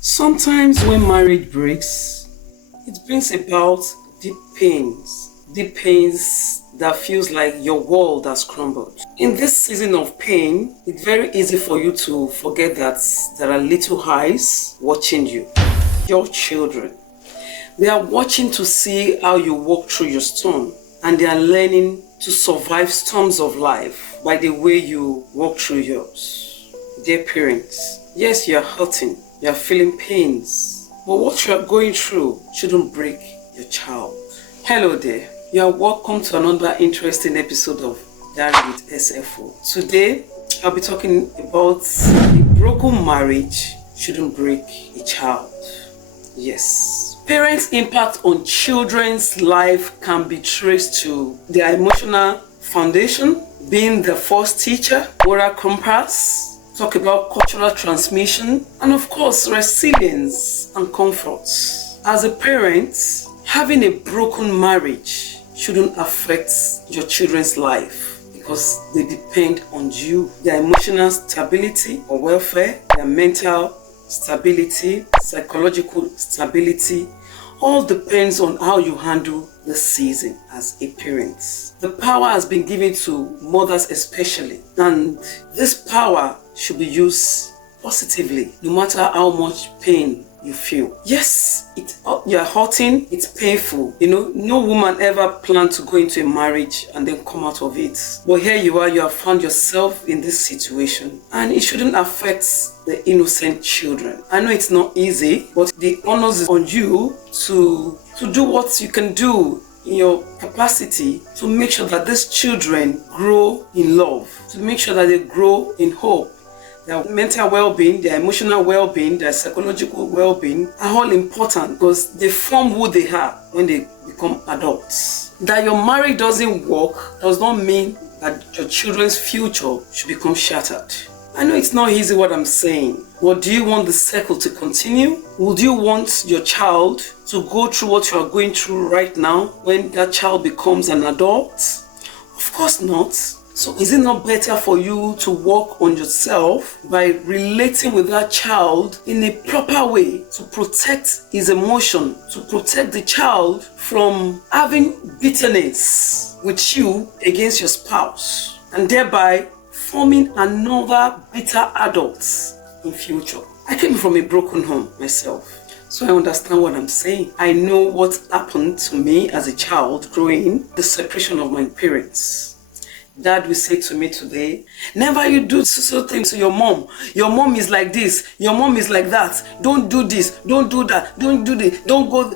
Sometimes when marriage breaks, it brings about deep pains that feels like your world has crumbled. In this season of pain, it's very easy for you to forget that there are little eyes watching you, your children. They are watching to see how you walk through your storm, and they are learning to survive storms of life by the way you walk through yours. Dear parents, yes, you are hurting, you are feeling pains, but what you are going through shouldn't break your child. Hello there, you are welcome to another interesting episode of Diary with SFO. Today, I'll be talking about a broken marriage shouldn't break a child. Yes. Parents' impact on children's life can be traced to their emotional foundation, being the first teacher, moral compass, talk about cultural transmission, and of course, resilience and comfort. As a parent, having a broken marriage shouldn't affect your children's life because they depend on you, their emotional stability or welfare, their mental stability, psychological stability, all depends on how you handle the season as a parent. The power has been given to mothers especially, and this power should be used positively, no matter how much pain you feel. Yes, you're hurting, it's painful. No woman ever planned to go into a marriage and then come out of it. But here you are, you have found yourself in this situation, and it shouldn't affect the innocent children. I know it's not easy, but the onus is on you to do what you can do in your capacity to make sure that these children grow in love, to make sure that they grow in hope. Their mental well-being, their emotional well-being, their psychological well-being are all important because they form who they are when they become adults. That your marriage doesn't work does not mean that your children's future should become shattered. I know it's not easy what I'm saying, but do you want the cycle to continue? Would you want your child to go through what you are going through right now when that child becomes an adult? Of course not. So is it not better for you to work on yourself by relating with that child in a proper way to protect his emotion, to protect the child from having bitterness with you against your spouse, and thereby forming another bitter adult in future? I came from a broken home myself, so I understand what I'm saying. I know what happened to me as a child growing, the separation of my parents. Dad will say to me today, never you do so things to your mom. Your mom is like this, your mom is like that. Don't do this, don't do that, don't do this, don't go,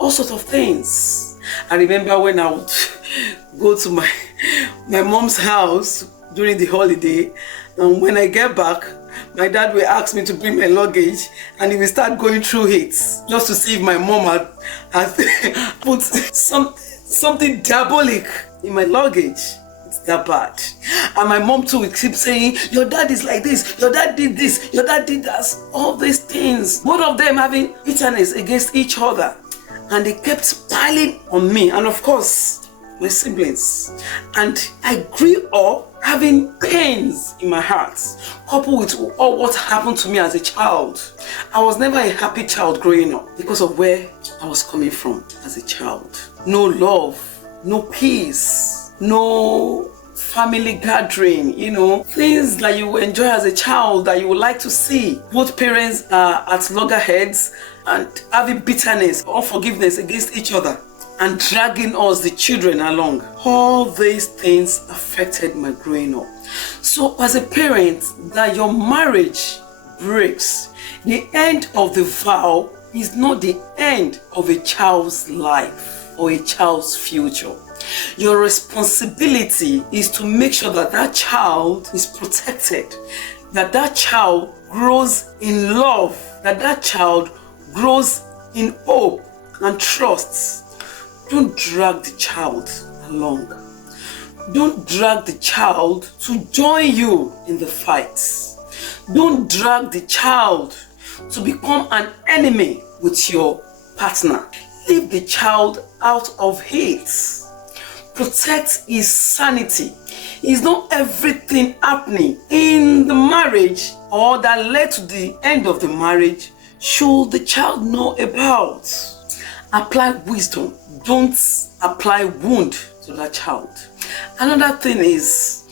all sorts of things. I remember when I would go to my mom's house during the holiday, and when I get back, my dad will ask me to bring my luggage, and he will start going through it just to see if my mom had put something diabolic in my luggage. That bad. And my mom too will keep saying, your dad is like this, your dad did this, your dad did that, all these things. Both of them having bitterness against each other, and they kept piling on me and of course my siblings. And I grew up having pains in my heart, coupled with all what happened to me as a child. I was never a happy child growing up because of where I was coming from as a child. No love, no peace, no family gathering, things that you enjoy as a child that you would like to see. Both parents are at loggerheads and having bitterness, unforgiveness against each other and dragging us, the children, along. All these things affected my growing up. So as a parent, that your marriage breaks, the end of the vow is not the end of a child's life or a child's future. Your responsibility is to make sure that that child is protected, that that child grows in love, that that child grows in hope and trust. Don't drag the child along. Don't drag the child to join you in the fight. Don't drag the child to become an enemy with your partner. Leave the child out of it. Protect his sanity. It's not everything happening in the marriage or that led to the end of the marriage should the child know about? Apply wisdom. Don't apply wound to that child. Another thing is,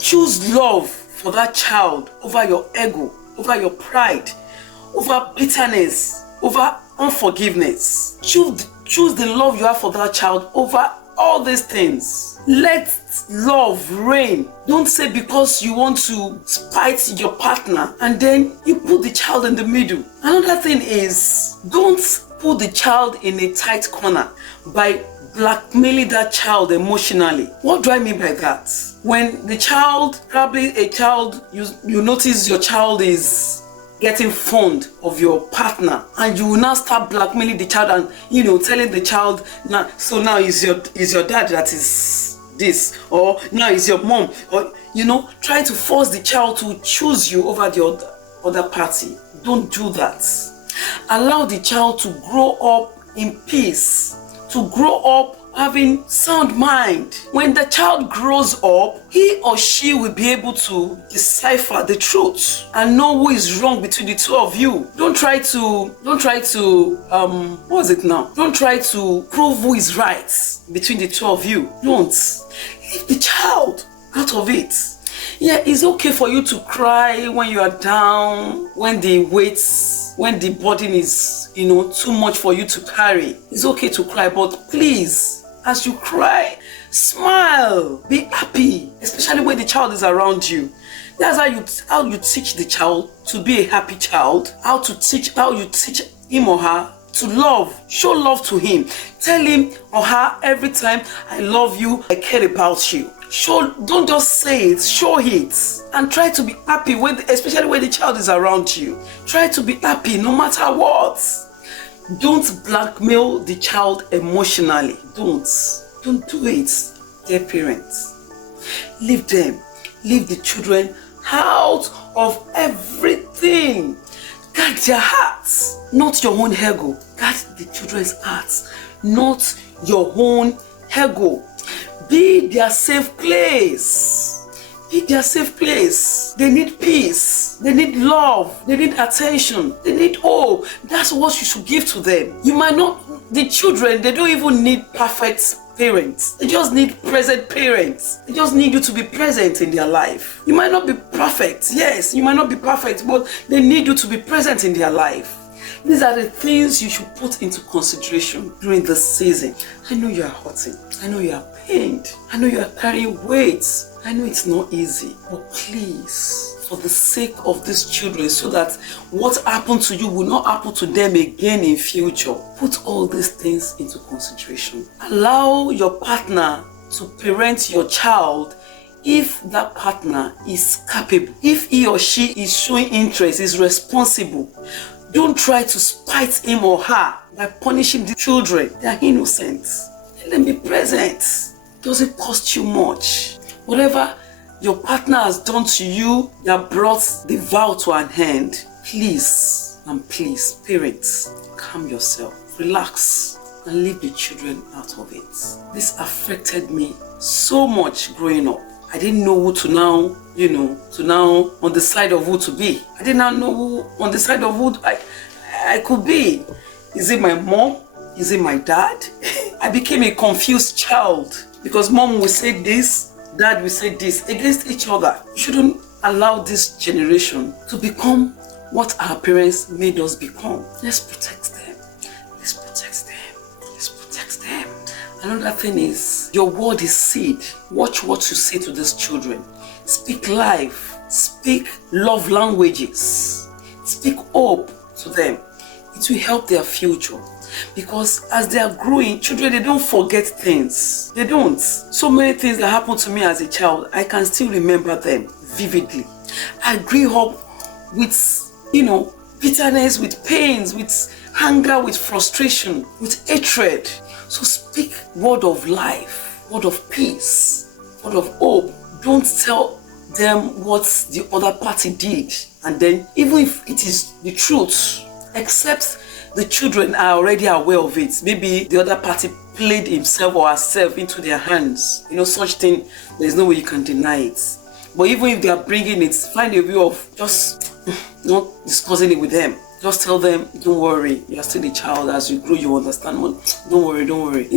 choose love for that child over your ego, over your pride, over bitterness, over unforgiveness. Choose the love you have for that child over all these things. Let love reign. Don't say because you want to spite your partner and then you put the child in the middle. Another thing is, don't put the child in a tight corner by blackmailing that child emotionally. What do I mean by that? When the child, probably a child, you notice your child is getting fond of your partner, and you will now start blackmailing the child and telling the child, now is your dad that is this, or now is your mom, or trying to force the child to choose you over the other party. Don't do that. Allow the child to grow up in peace, to grow up having sound mind. When the child grows up, he or she will be able to decipher the truth and know who is wrong between the two of you. Don't try to prove who is right between the two of you. Don't. Leave the child out of it. Yeah, it's okay for you to cry when you are down, when the burden is, too much for you to carry. It's okay to cry, but please, as you cry, smile, be happy, especially when the child is around you. That's how you teach the child to be a happy child, how you teach him or her to love. Show love to him. Tell him or her every time, I love you, I care about you. Don't just say it, show it, and try to be happy especially when the child is around you. Try to be happy no matter what. Don't blackmail the child emotionally. Don't do it, dear parents. Leave the children out of everything. Guard their hearts, not your own ego. Guard the children's hearts, not your own ego. Be their safe place. Be their safe place. They need peace. They need love. They need attention. They need hope. That's what you should give to them. The children, they don't even need perfect parents. They just need present parents. They just need you to be present in their life. You might not be perfect. Yes, you might not be perfect, but they need you to be present in their life. These are the things you should put into consideration during this season. I know you are hurting. I know you are pained. I know you are carrying weight. I know it's not easy, but please, for the sake of these children, so that what happened to you will not happen to them again in future, put all these things into consideration. Allow your partner to parent your child if that partner is capable, if he or she is showing interest, is responsible. Don't try to spite him or her by punishing the children. They are innocent. Let them be present. It doesn't cost you much. Whatever your partner has done to you that brought the vow to an end, please, parents, calm yourself, relax, and leave the children out of it. This affected me so much growing up. I didn't know who to now on the side of who to be. I did not know who on the side of who I could be. Is it my mom? Is it my dad? I became a confused child because mom will say this, dad will say this against each other. You shouldn't allow this generation to become what our parents made us become. Let's protect them. Let's protect them. Let's protect them. Another thing is, your word is seed. Watch what you say to these children. Speak life. Speak love languages. Speak hope to them. It will help their future. Because as they are growing, children, they don't forget things. They don't. So many things that happened to me as a child, I can still remember them vividly. I grew up with, bitterness, with pains, with anger, with frustration, with hatred. So speak word of life, word of peace, word of hope. Don't tell them what the other party did. And then, even if it is the truth, except the children are already aware of it. Maybe the other party played himself or herself into their hands. Such thing, there's no way you can deny it. But even if they are bringing it, find a way of just not discussing it with them. Just tell them, don't worry, you're still a child. As you grow, you understand more. Don't worry, don't worry.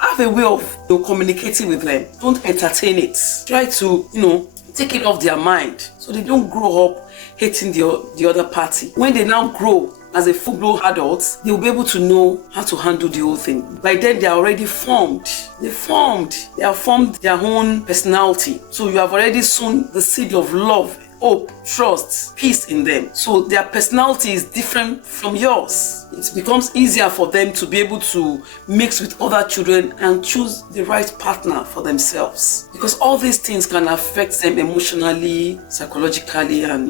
Have a way of communicating with them. Don't entertain it. Try to, take it off their mind so they don't grow up hating the other party. When they now grow as a full-blown adult, they will be able to know how to handle the whole thing. By then, they are already formed. They have formed their own personality. So you have already sown the seed of love, hope, trust, peace in them. So their personality is different from yours. It becomes easier for them to be able to mix with other children and choose the right partner for themselves. Because all these things can affect them emotionally, psychologically, and,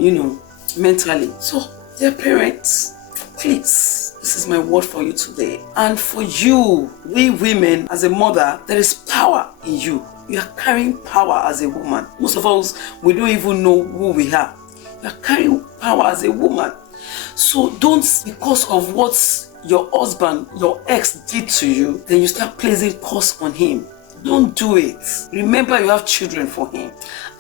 mentally. So, dear parents, please, this is my word for you today. And for you, we women, as a mother, there is power in you. You are carrying power as a woman. Most of us, we don't even know who we are. You are carrying power as a woman. So don't, because of what your husband, your ex did to you, then you start placing curse on him. Don't do it. Remember, you have children for him.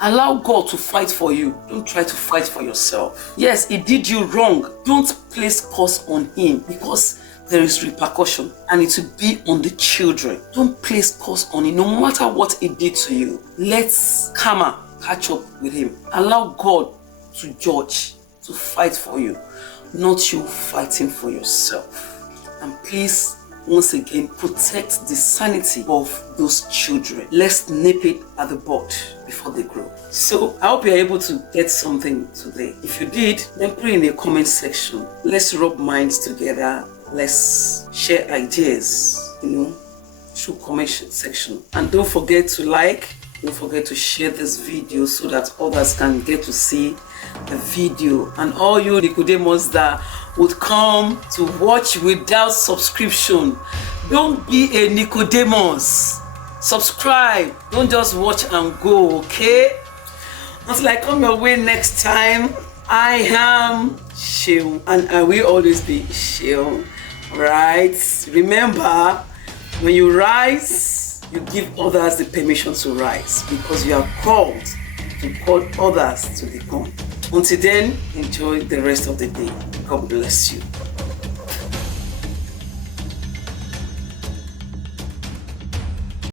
Allow God to fight for you. Don't try to fight for yourself. Yes, he did you wrong. Don't place curse on him, because there is repercussion and it will be on the children. Don't place curse on him. No matter what he did to you, let karma catch up with him. Allow God to judge, to fight for you, not you fighting for yourself. And please, once again, protect the sanity of those children. Let's nip it at the bud before they grow. So I hope you're able to get something today. If you did, then put it in the comment section. Let's rub minds together. Let's share ideas, through comment section. And don't forget to don't forget to share this video so that others can get to see the video. And all you Nicodemus that would come to watch without subscription, don't be a Nicodemus. Subscribe. Don't just watch and go, okay? Until I come your way next time, I am Sheol, and I will always be Sheol. Right? Remember, when you rise, you give others the permission to rise, because you are called to call others to become. Until then, enjoy the rest of the day. God bless you.